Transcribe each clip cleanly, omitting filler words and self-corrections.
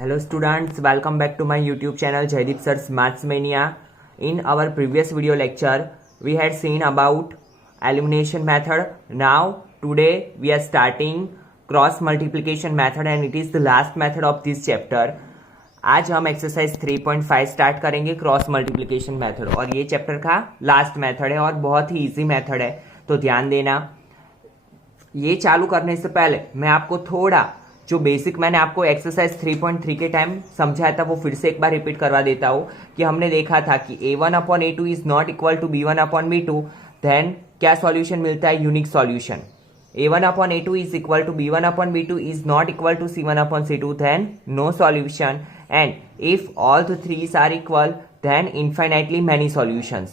Hello students, welcome back to my YouTube channel Jaideep Sir's Maths Mania. In our previous video lecture, we had seen about elimination method. Now today we are starting cross multiplication method and it is the last method of this chapter. आज हम exercise 3.5 start करेंगे cross multiplication method और ये chapter का last method है और बहुत ही easy method है, तो ध्यान देना। ये चालू करने से पहले मैं आपको थोड़ा जो बेसिक मैंने आपको एक्सरसाइज 3.3 के टाइम समझाया था वो फिर से एक बार रिपीट करवा देता हूँ कि हमने देखा था कि a1/a2 is not equal to b1/b2, then क्या सॉल्यूशन मिलता है? Unique solution. a1/a2 is equal to b1/b2 is not equal to c1/c2, then no solution, and if all the threes are equal then infinitely many solutions।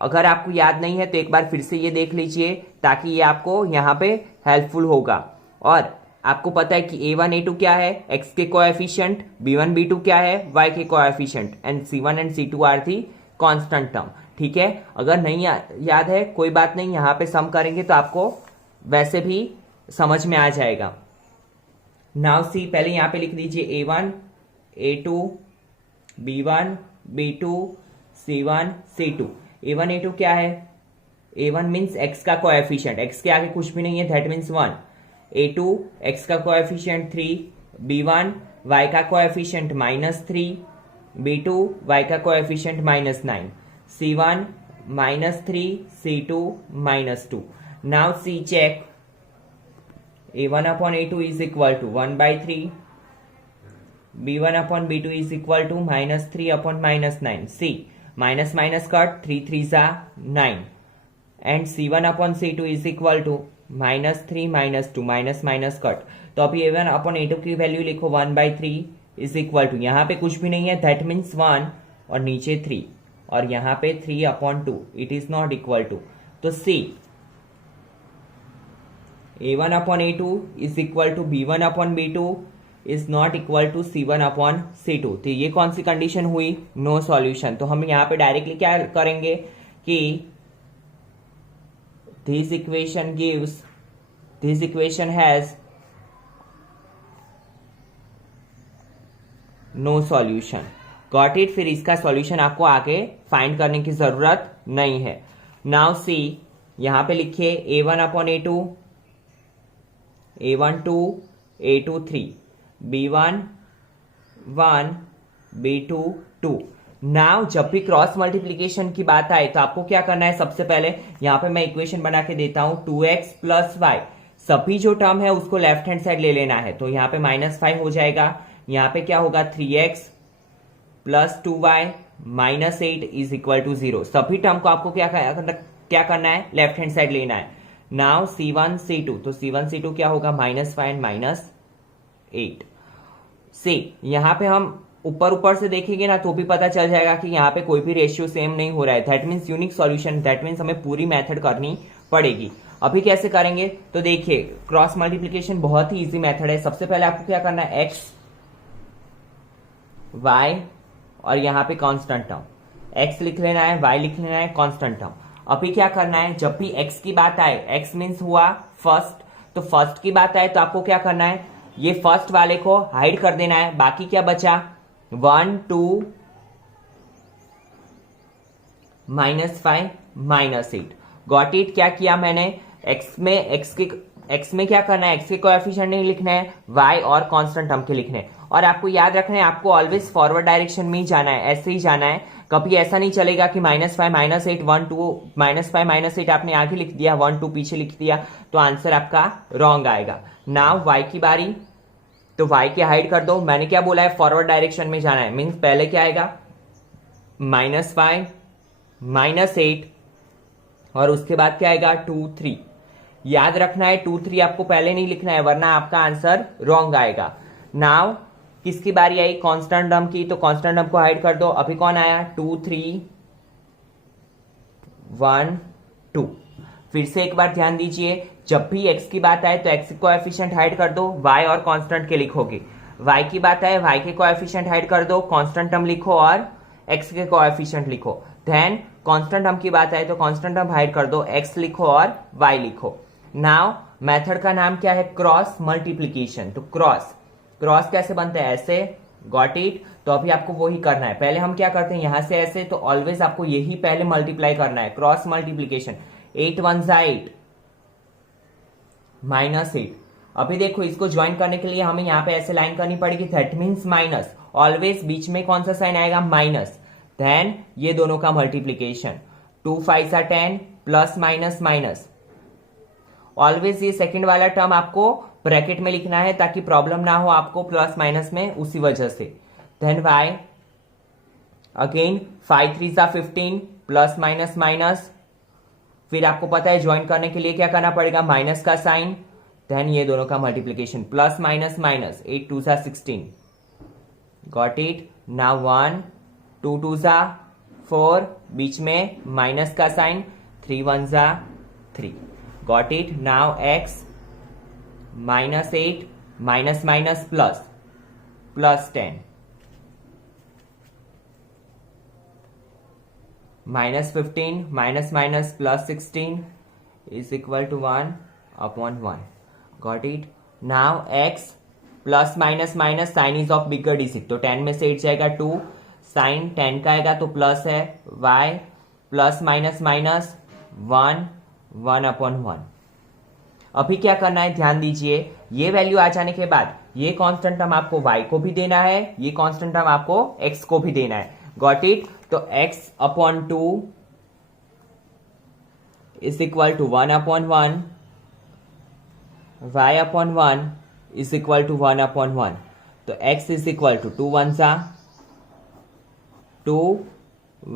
अगर आपको याद नहीं है तो एक बार फिर से ये देख लीजिए ताकि ये आपको यहाँ पे हेल्पफुल होगा। और आपको पता है कि a1 a2 क्या है? x के कोएफिशिएंट, b1 b2 क्या है? y के coefficient, and c1 and c2 are the constant term. ठीक है, अगर नहीं याद है कोई बात नहीं, यहाँ पे सम करेंगे तो आपको वैसे भी समझ में आ जाएगा। नाउ सी, पहले यहां पे लिख दीजिए a1 a2 b1 b2 c1 c2। a1 a2 क्या है? a1 मीन्स x का कोएफिशिएंट, x के आगे कुछ भी नहीं है, दैट मीन्स 1। a2 x का कोएफिशिएंट 3, b1 y का कोएफिशिएंट -3, b2 y का coefficient -9, c1 -3, c2 -2। Now C check, a1/a2 is equal to 1/3, b1/b2 is equal to -3/9। C minus minus cut, 3 3s are 9, and c1/c2 is equal to -3 -2 minus minus cut। तो अभी a1/a2 की value लिखो 1/3 is equal to, यहाँ पे कुछ भी नहीं है, that means 1 और नीचे 3 और यहाँ पे 3/2, it is not equal to। तो C a1/a2 is equal to b1/b2 is not equal to c1/c2। तो ये कौन सी कंडीशन हुई? No solution. तो हम यहाँ पे डायरेक्टली क्या करेंगे कि this equation has no solution। Got it? फिर इसका सॉल्यूशन आपको आगे फाइंड करने की जरूरत नहीं है। नाउ सी, यहां पे लिखिए a1/a2 a1 2 a2 3 b1 1 b2 2। Now जब भी क्रॉस मल्टीप्लीकेशन की बात आए तो आपको क्या करना है? सबसे पहले यहां पे मैं इक्वेशन बना के देता हूं, 2x प्लस वाई, सभी जो टर्म है उसको लेफ्ट हैंड साइड ले लेना है। तो यहां पे -5 हो जाएगा, यहां पे क्या होगा? 3x plus 2y -8 is equal to 0। सभी टर्म को आपको क्या करना है? लेफ्ट हैंड साइड लेना है। नाउ c1 c2, तो c1 c2 क्या होगा? -5 एंड -8। सी, यहां पे हम ऊपर से देखेंगे ना तो भी पता चल जाएगा कि यहाँ पे कोई भी रेशियो सेम नहीं हो रहा है, that means unique solution, that means हमें पूरी मेथड करनी पड़ेगी। अभी कैसे करेंगे? तो देखिए, क्रॉस मल्टीप्लिकेशन बहुत ही इजी मेथड है। सबसे पहले आपको क्या करना है? x y और यहाँ पे कांस्टेंट टर्म, x लिख लेना है, y लिख लेना है, कांस्टेंट टर्म। अभी क्या करना है? जब भी x की बात आए, x मीन्स हुआ फर्स्ट, तो फर्स्ट की बात आए तो आपको क्या करना है? ये फर्स्ट वाले को हाइड कर देना है। बाकी क्या बचा? 1 2 -5 -8। Got it? क्या किया मैंने? x में क्या करना है? x के कोएफिशिएंट नहीं लिखना है, y और कांस्टेंट टर्म के लिखने हैं। और आपको याद रखना है, आपको ऑलवेज फॉरवर्ड डायरेक्शन में ही जाना है, ऐसे ही जाना है। कभी ऐसा नहीं चलेगा कि -5 -8 1 2 -5 -8 आपने आगे लिख दिया, 1 2 पीछे लिख दिया, तो आंसर आपका रॉन्ग आएगा। नाउ y की बारी, तो y के हाइड कर दो। मैंने क्या बोला है? फॉरवर्ड डायरेक्शन में जाना है, मीन्स पहले क्या आएगा? -5 -8 और उसके बाद क्या आएगा? 2 3। याद रखना है 2 3 आपको पहले नहीं लिखना है वरना आपका आंसर रॉन्ग आएगा। नाउ किसकी बारी आई? कांस्टेंट टर्म की, तो कांस्टेंट टर्म को हाइड कर दो। अभी कौन आया? 2 3 1 2। फिर से एक बार ध्यान दीजिए, जब भी x की बात आए तो x के कोएफिशिएंट हाइड कर दो, y और कांस्टेंट के लिखोगे। y की बात आए, y के कोएफिशिएंट हाइड कर दो, कांस्टेंट टर्म लिखो और x के कोएफिशिएंट लिखो। देन कांस्टेंट टर्म की बात आए तो कांस्टेंट टर्म हाइड कर दो, x लिखो और y लिखो। नाउ मेथड का नाम क्या है? Cross multiplication. तो क्रॉस कैसे बनता है? ऐसे गॉट इट। तो अभी आपको वही करना है। पहले हम क्या करते हैं, यहां से ऐसे, तो ऑलवेज आपको यही पहले मल्टीप्लाई करना है, क्रॉस मल्टीप्लीकेशन। 8 1 8 -8। अभी देखो इसको ज्वाइन करने के लिए हमें यहाँ पे ऐसे लाइन करनी पड़ेगी, दैट मीन्स माइनस, ऑलवेज बीच में कौन सा साइन आएगा, माइनस। देन ये दोनों का multiplication, 2 5 10 plus minus minus. Always ये सेकंड वाला टर्म आपको ब्रैकेट में लिखना है ताकि प्रॉब्लम ना हो आपको प्लस माइनस में, उसी वजह से। Then y again 5 3 15 plus minus minus. फिर आपको पता है ज्वाइन करने के लिए क्या करना पड़ेगा, माइनस का साइन। देन ये दोनों का multiplication, plus minus minus, 8 2 16। Got it. Now 1 2 2 4, बीच में माइनस का sign, 3 1 3। Got it. Now x -8 minus minus plus, plus 10 -15 minus minus plus 16 is equal to 1/1। Got it. Now x plus minus minus, sign is of bigger digit, तो 10 में से 8 जाएगा 2, sign 10 का आएगा तो प्लस है, y प्लस माइनस माइनस 1/1। अभी क्या करना है, ध्यान दीजिए, ये वैल्यू आ जाने के बाद ये कांस्टेंट टर्म आपको y को भी देना है, ये कांस्टेंट टर्म आपको x को भी देना है। Got it. तो x/2 is equal to 1/1, y/1 is equal to 1/1। तो x is equal to 2 1 2,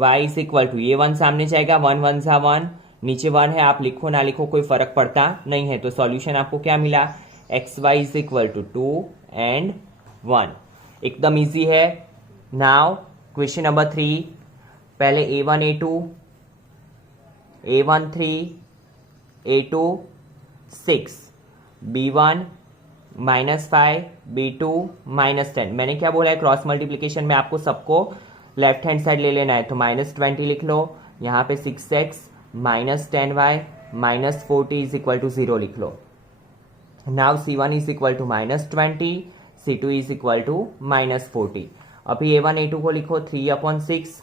y is equal to, ये 1 सामने जाएगा, 1 1 1, नीचे 1 है, आप लिखो ना लिखो कोई फर्क पड़ता नहीं है। तो सॉल्यूशन आपको क्या मिला, xy is equal to 2 and 1। एकदम इजी है। नाउ क्वेश्चन नंबर 3, पहले a1 a2 a1 3 a2 6 b1 -5 b2 -10। मैंने क्या बोला है, क्रॉस मल्टीप्लीकेशन में आपको सबको लेफ्ट हैंड साइड ले लेना है, तो -20 लिख लो, यहाँ पे 6x -10y -40 is equal to 0 लिख लो। Now c1 is equal to -20, c2 is equal to -40। अभी a1 a2 को लिखो, 3/6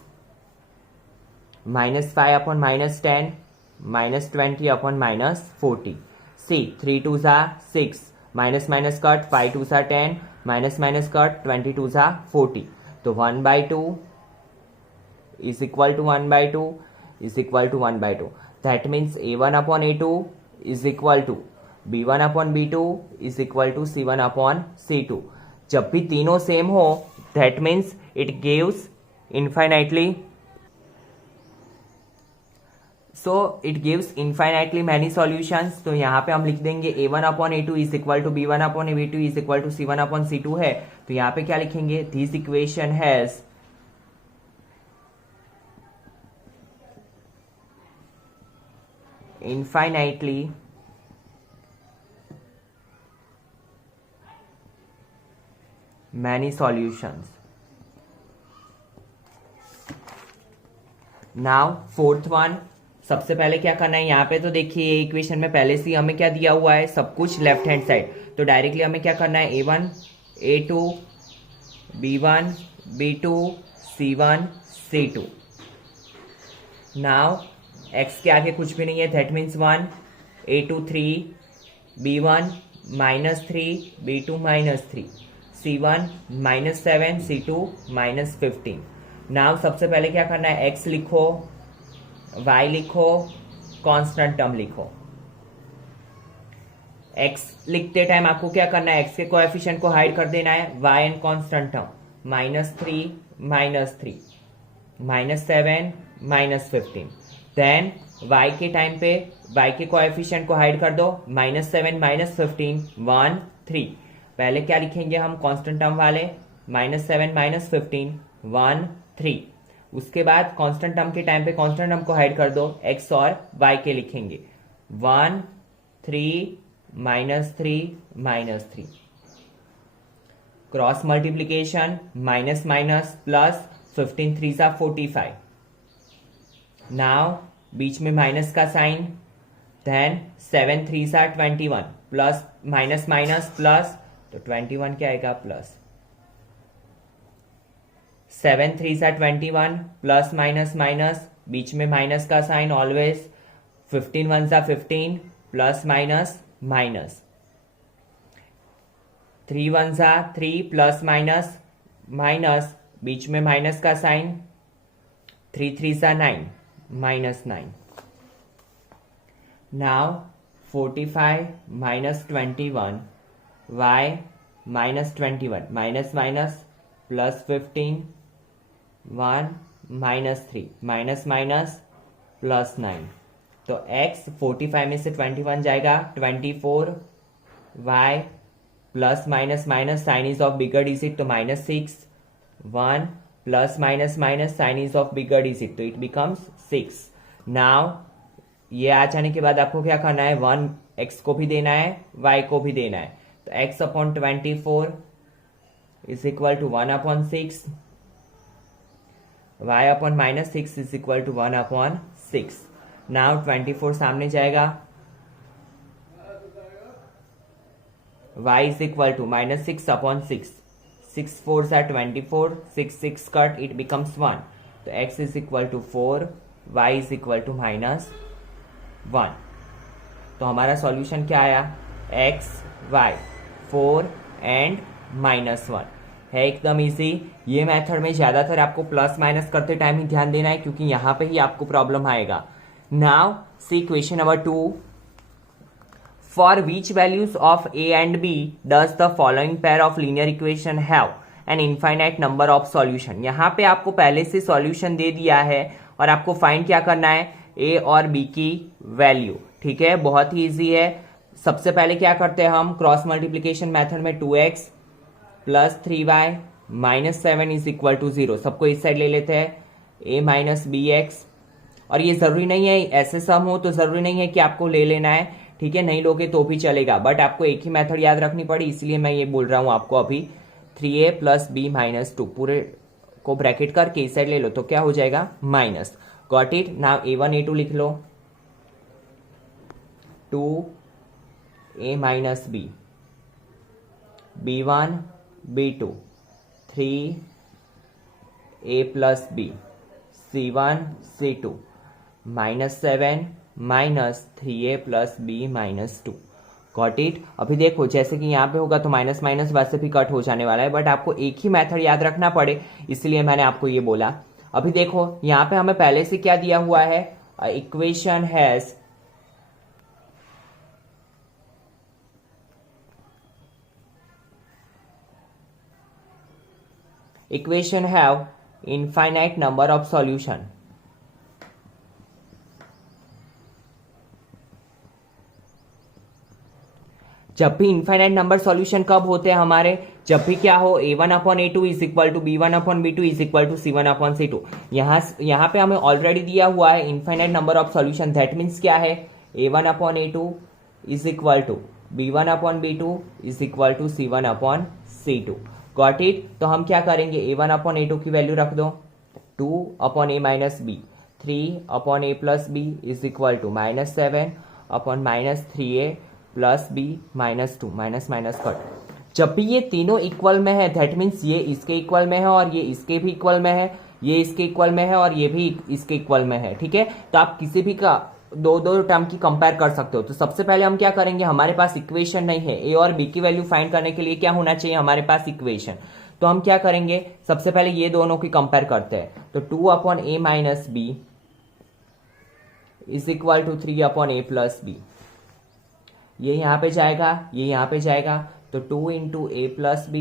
-5/-10 -20/-40। c 3 2 6, minus minus cut, 5 2 10, minus minus cut, 22 40। तो 1/2 is equal to 1/2 is equal to 1/2। That means a1/a2 is equal to b1/b2 is equal to c1/c2। जब भी तीनों same हो, that means it gives infinitely, so it gives infinitely many solutions. तो यहाँ पे हम लिख देंगे a1/a2 is equal to b1/b2 is equal to c1/c2 है। तो यहाँ पे क्या लिखेंगे, this equation has infinitely many solutions। Now fourth one, सबसे पहले क्या करना है, यहाँ पे तो देखिए ये इक्वेशन में पहले से हमें क्या दिया हुआ है, सब कुछ लेफ्ट हैंड साइड। तो डायरेक्टली हमें क्या करना है, a1 a2 b1 b2 c1 c2। Now x के आगे कुछ भी नहीं है, that means 1 a2 3 b1 -3 b2 -3 c1 -7 c2 -15। Now सबसे पहले क्या करना है, x लिखो, y लिखो, कांस्टेंट टर्म लिखो। x लिखते टाइम आपको क्या करना है, x के कोएफिशिएंट को हाइड कर देना है, y and constant term, -3 -3 -7 -15। Then y के टाइम पे y के कोएफिशिएंट को हाइड कर दो, -7 -15 1 3। पहले क्या लिखेंगे हम, कांस्टेंट टर्म वाले, -7 -15 1 3। उसके बाद कांस्टेंट टर्म के टाइम पे कांस्टेंट टर्म को हाइड कर दो, x और y के लिखेंगे, 1 3 -3 -3। Cross multiplication, minus minus plus, 15 3 45। Now बीच में माइनस का sign, then 7 3 21 plus minus minus plus, तो 21 क्या आएगा, प्लस। 7 3 सा 21 प्लस माइनस माइनस, बीच में माइनस का साइन ऑलवेज, 15 1 सा 15 प्लस माइनस माइनस, 3 1 सा 3 प्लस माइनस माइनस, बीच में माइनस का साइन, 3 3 सा 9 minus 9. Now 45 minus 21 y minus 21 minus minus plus 15 1 minus 3 minus minus plus 9. तो x 45 में से 21 जाएगा 24 y plus minus minus sign is of bigger digit तो minus 6 1 plus minus minus sign is of bigger digit तो it becomes 6. Now ये आ जाने के बाद आपको क्या करना है, 1 x को भी देना है y को भी देना है. तो x upon 24 is equal to 1 upon 6, y upon minus 6 is equal to 1 upon 6. Now 24 सामने जाएगा, y is equal to minus 6 upon 6, 6 4 सा 24, 6 6 कट इट बिकम्स 1. तो x is equal to 4, y is equal to minus 1. तो हमारा solution क्या आया, x y 4 and minus 1 है. एकदम इजी. ये मेथड में ज्यादातर आपको प्लस माइनस करते टाइम ही ध्यान देना है क्योंकि यहां पे ही आपको प्रॉब्लम आएगा. Now see question number 2. For which values of a and b does the following pair of linear equation have an infinite number of solution. यहां पे आपको पहले से सॉल्यूशन दे दिया है और आपको फाइंड क्या करना है, a और b की वैल्यू. ठीक है, बहुत ही इजी है. सबसे पहले क्या करते हैं हम, क्रॉस मल्टीप्लीकेशन मेथड में 2x plus 3y minus 7 is equal to 0. सबको इस साइड ले लेते हैं, a माइनस बी एक्स. और ये जरूरी नहीं है, ऐसे सम हो तो जरूरी नहीं है कि आपको ले लेना है. ठीक है, नहीं लोगे तो भी चलेगा, बट आपको एक ही मेथड याद रखनी पड़ी, इसलिए मैं ये बोल रहा हूं आपको अभी. 3a प्लस बी माइनस 2 पूरे को ब्रैकेट करके इस साइड ले लो तो क्या हो जाएगा, minus. Got it. Now a1 a2 लिख लो, 2a minus b, b1 b2, 3a plus b, c1 c2 minus 7 minus 3a plus b minus 2. Got it. अभी देखो जैसे कि यहाँ पे होगा तो माइनस माइनस वैसे भी कट हो जाने वाला है, बट आपको एक ही मेथड याद रखना पड़े इसलिए मैंने आपको ये बोला. अभी देखो यहाँ पे हमें पहले से क्या दिया हुआ है, equation has equation have infinite number of solution. जब भी इनफाइनाइट नंबर सॉल्यूशन कब होते हैं हमारे, जब भी क्या हो, a1 upon a2 is equal to b1 upon b2 is equal to c1 upon c2. यहाँ पे हमें ऑलरेडी दिया हुआ है infinite number of solution. That means क्या है, a1 upon a2 is equal to b1 upon b2 is equal to c1 upon c2. Got it. तो हम क्या करेंगे, a1 अपॉन a2 की वैल्यू रख दो, 2 upon a minus b, 3 upon a plus b is equal to minus 7 upon minus 3a plus b minus 2, minus minus cut. जब भी ये तीनों इक्वल में है दैट मीन्स ये इसके इक्वल में है और ये इसके भी इक्वल में है, ये इसके इक्वल में है और ये भी इसके इक्वल में है. ठीक है, तो आप किसी भी का दो टर्म की कंपेयर कर सकते हो. तो सबसे पहले हम क्या करेंगे, हमारे पास इक्वेशन नहीं है, a और b की वैल्यू फाइंड करने के लिए क्या होना चाहिए, हमारे पास इक्वेशन. तो हम क्या करेंगे, सबसे पहले ये दोनों की कंपेयर करते हैं. तो 2 upon a minus b is equal to 3 upon a plus b. ये यहां पे जाएगा, ये यहां पे जाएगा, तो 2 into a plus b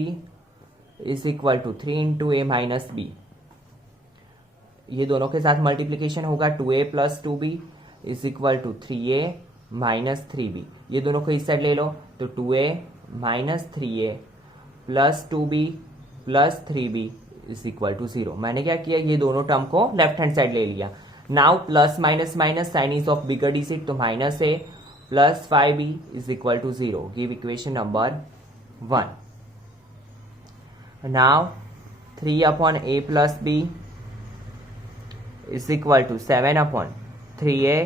is equal to 3 into a minus b. ये दोनों के साथ मल्टीप्लीकेशन होगा, 2a plus 2b is equal to 3a minus 3b. ये दोनों को इस साइड ले लो, तो 2a minus 3a plus 2b plus 3b is equal to 0. मैंने क्या किया, ये दोनों टर्म को लेफ्ट हैंड साइड ले लिया. Now plus minus minus sign is of bigger digit तो minus a plus 5b is equal to 0. Give equation number 1. Now 3 upon a plus b is equal to 7 upon 3a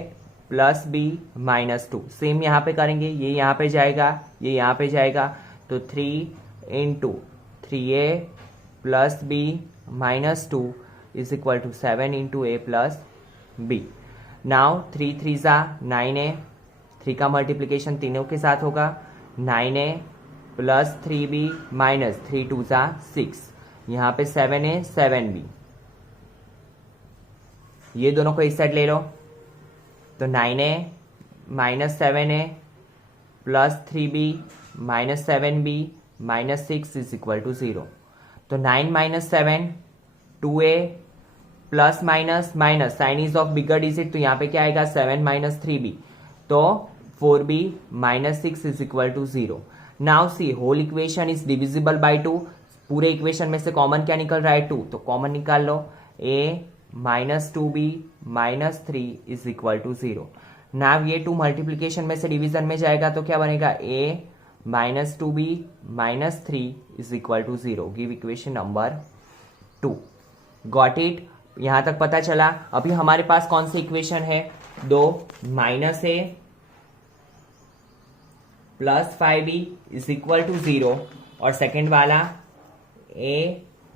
plus b minus 2. Same यहाँ पे करेंगे, ये यहाँ पे जाएगा, ये यहाँ पे जाएगा, तो 3 into 3a plus b minus 2 is equal to 7 into a plus b. Now 3 3 ज़ा 9a, 3 का मल्टीप्लीकेशन तीनों के साथ होगा 9a प्लस 3b माइनस 3 2 ज़ा 6, यहाँ पे 7a 7b, ये दोनों को इस साइड ले लो तो 9a minus 7a plus 3b minus 7b minus 6 is equal to 0। तो 9 minus 7 2a plus minus minus sign is of bigger digit, तो यहाँ पे क्या आएगा 7 माइनस 3b, तो 4b minus 6 is equal to 0। Now see whole equation is divisible by 2, पूरे equation में से कॉमन क्या निकल रहा है 2, तो कॉमन निकाल लो a minus 2b minus 3 is equal to 0। Now ये 2 मल्टीप्लीकेशन में से डिवीजन में जाएगा तो क्या बनेगा a minus 2b minus 3 is equal to 0। Give equation number 2। Got it, यहां तक पता चला। अभी हमारे पास कौन सी इक्वेशन है, 2 minus a plus 5b is equal to 0 और सेकेंड वाला a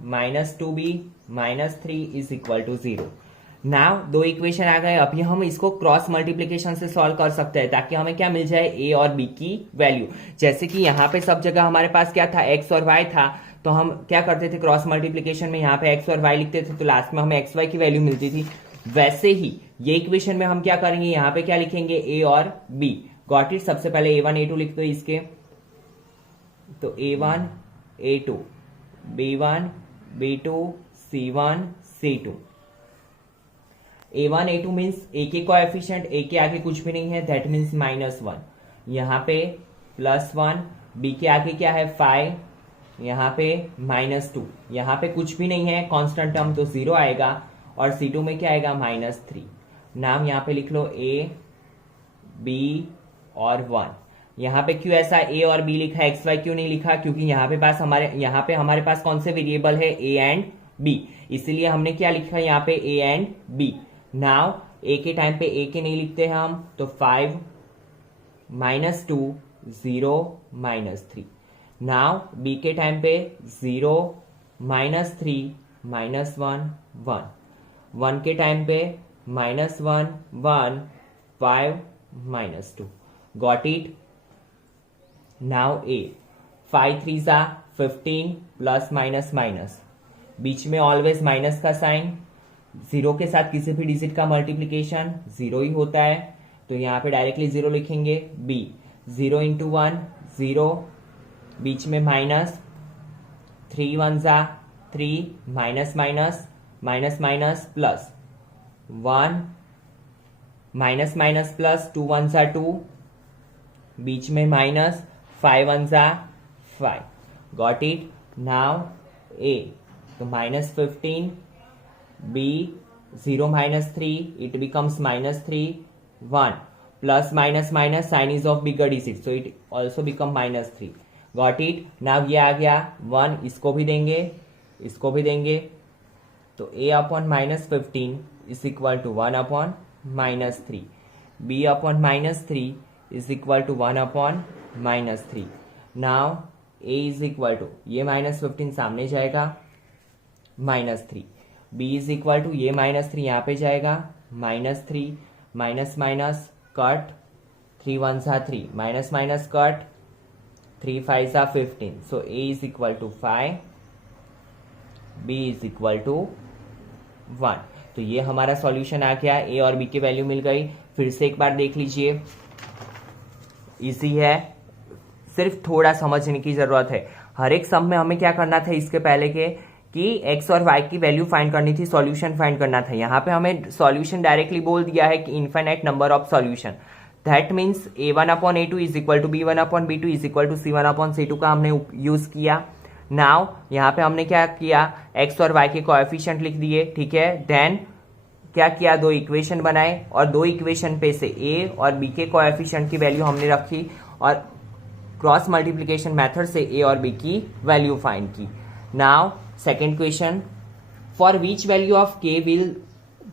minus 2b minus 3 is equal to 0। Now 2 equation आ गए, अभी हम इसको क्रॉस मल्टीप्लीकेशन से सॉल्व कर सकते हैं ताकि हमें क्या मिल जाए a और b की वैल्यू। जैसे कि यहाँ पे सब जगह हमारे पास क्या था x और y था, तो हम क्या करते थे क्रॉस मल्टीप्लीकेशन में यहाँ पे x और y लिखते थे तो लास्ट में हमें xy की वैल्यू मिलती थी। वैसे ही ये इक्वेशन में हम क्या करेंगे, यहाँ पे क्या लिखेंगे a और b। गॉट इट, सबसे पहले a1 a2 लिख दो इसके, तो a1 a2 b1 b2 c1 c2। a1 a2 means a के कोएफिशिएंट, a के आगे कुछ भी नहीं है, दैट मीन्स -1, यहाँ पे +1, b के आगे क्या है 5, यहाँ पे -2, यहाँ पे कुछ भी नहीं है कांस्टेंट टर्म तो 0 आएगा और c2 में क्या आएगा -3। नाम यहाँ पे लिख लो a b और 1। यहाँ पे क्यों ऐसा a और b लिखा है, xy क्यों नहीं लिखा, क्योंकि यहाँ पे हमारे पास कौन से वेरिएबल है a एंड b, इसीलिए हमने क्या लिखा है यहाँ पे a and b। Now a के टाइम पे a के नहीं लिखते हैं हम, तो 5 -2 0 -3। नाउ b के टाइम पे 0 -3 -1 1, 1 के टाइम पे -1 1 5 -2। Got it. नाउ a 5 3 ज़ा 15 प्लस माइनस माइनस, बीच में ऑलवेज माइनस का साइन, 0 के साथ किसी भी डिजिट का मल्टीप्लीकेशन 0 ही होता है, तो यहाँ पे डायरेक्टली 0 लिखेंगे। b 0 इंटू 1 0, बीच में माइनस, 3 1 ज़ा 3 minus minus minus minus plus 1 minus minus plus 2 1 ज़ा 2, बीच में माइनस, 5 1 ज़ा 5। Got it. नाउ a तो -15, b 0 -3 it becomes -3, 1 plus minus minus sign is of bigger digit so it also become -3। Got it. Now ये आ गया 1, इसको भी देंगे इसको भी देंगे, तो a upon -15 is equal to 1 upon -3, b upon -3 is equal to 1 upon -3। Now a is equal to ये -15 सामने जाएगा -3, b इज इक्वल टू ये -3 यहाँ पे जाएगा -3 माइनस माइनस कट, 3 1 ज़ा 3 माइनस माइनस कट, 3 5 ज़ा 15, so a is equal to 5, b is equal to 1। तो ये हमारा सॉल्यूशन आ गया, a और b की वैल्यू मिल गई। फिर से एक बार देख लीजिए, इजी है, सिर्फ थोड़ा समझने की जरूरत है। हर एक सम में हमें क्या करना था इसके पहले के कि x और y की वैल्यू फाइंड करनी थी, सॉल्यूशन फाइंड करना था। यहाँ पे हमें सॉल्यूशन डायरेक्टली बोल दिया है कि infinite number of solution, that means a1 upon a2 is equal to b1 upon b2 is equal to c1 upon c2 का हमने यूज किया। नाउ यहाँ पे हमने क्या किया, x और y के कोएफिशिएंट लिख दिए, ठीक है। देन क्या किया, 2 इक्वेशन बनाए और 2 इक्वेशन पे से a और b के कोएफिशिएंट की वैल्यू हमने रखी और क्रॉस मल्टीप्लीकेशन मेथड से a और b की वैल्यू फाइंड की। Now second question, for which value of k will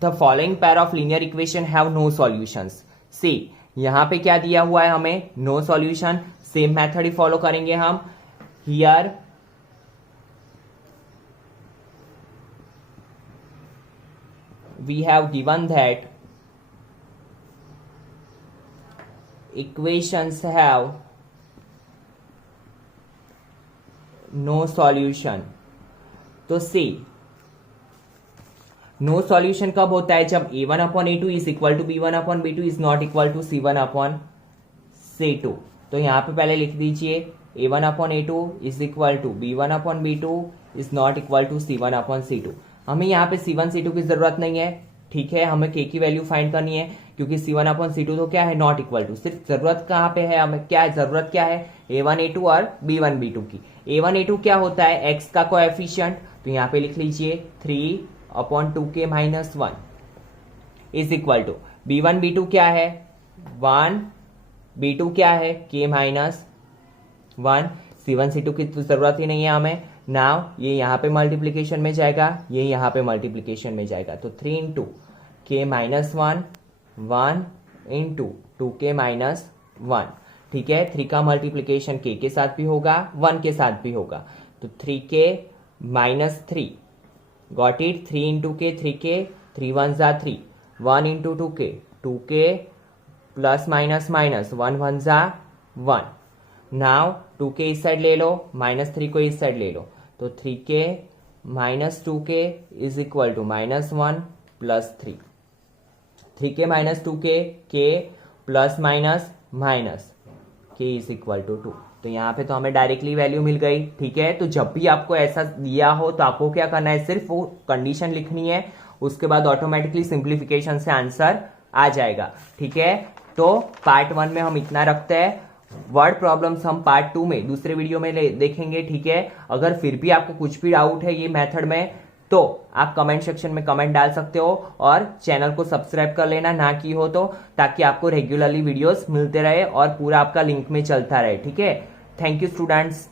the following pair of linear equation have no solutions. See यहाँ पे क्या दिया हुआ है हमें, नो सॉल्यूशन। सेम मेथड ही फॉलो करेंगे हम। Here we have given that equations have no solution. तो सी नो सॉल्यूशन कब होता है? जब a1 upon a2 is equal to b1 upon b2 is not equal to c1 upon c2. तो यहां पे पहले लिख दीजिए a1 upon a2 is equal to b1 upon b2 is not equal to c1 upon c2. हमें यहाँ पे c1 c2 की जरूरत नहीं है, ठीक है. हमें k की वैल्यू फाइंड करनी है क्योंकि c1 अपॉन c2 तो क्या है? Not equal to. सिर्फ जरूरत कहाँ पे है? हमें क्या जरूरत क्या है? a1 a2 और b1 b2 की. a1 a2 क्या होता है? x का कोएफिशिएंट. तो यहाँ पे लिख लीजिए 3 upon 2k minus 1 is equal to b1 b2 क्या है? 1. b2 क्या है? k minus 1. c1 c2 की तो जरूरत ही नहीं है हमें. नाउ ये यहाँ पे मल्टीप्लीकेशन में जाएगा, ये यहाँ पे मल्टीप्लीकेशन में जाएगा. तो 3 into k minus 1 1 into 2k minus 1. ठीक है. 3 का मल्टीप्लीकेशन k के साथ भी होगा, 1 के साथ भी होगा. तो 3k minus 3 got it. 3 into k 3k 3 1 जा 3 1 into 2k plus minus minus 1 1 जा 1. नाउ 2k इस साइड ले लो, माइनस 3 को इस साइड ले लो. तो 3k minus 2k is equal to minus 1 plus 3. 3k minus 2k k plus minus minus k is equal to 2. तो यहाँ पे तो हमें डायरेक्टली वैल्यू मिल गई. ठीक है. तो जब भी आपको ऐसा दिया हो तो आपको क्या करना है? सिर्फ वो कंडीशन लिखनी है, उसके बाद ऑटोमेटिकली सिंप्लीफिकेशन से आंसर आ जाएगा. ठीक है. तो पार्ट 1 में हम इतना रखते हैं. वर्ड प्रॉब्लम्स हम पार्ट 2 में दूसरे वीडियो में देखेंगे. ठीक है. अगर फिर भी आपको कुछ भी डाउट है ये मेथड में तो आप कमेंट सेक्शन में कमेंट डाल सकते हो और चैनल को सब्सक्राइब कर लेना ना की हो तो, ताकि आपको रेगुलरली वीडियोस मिलते रहे और पूरा आपका लिंक में चलता रहे. ठीक है. Thank you students.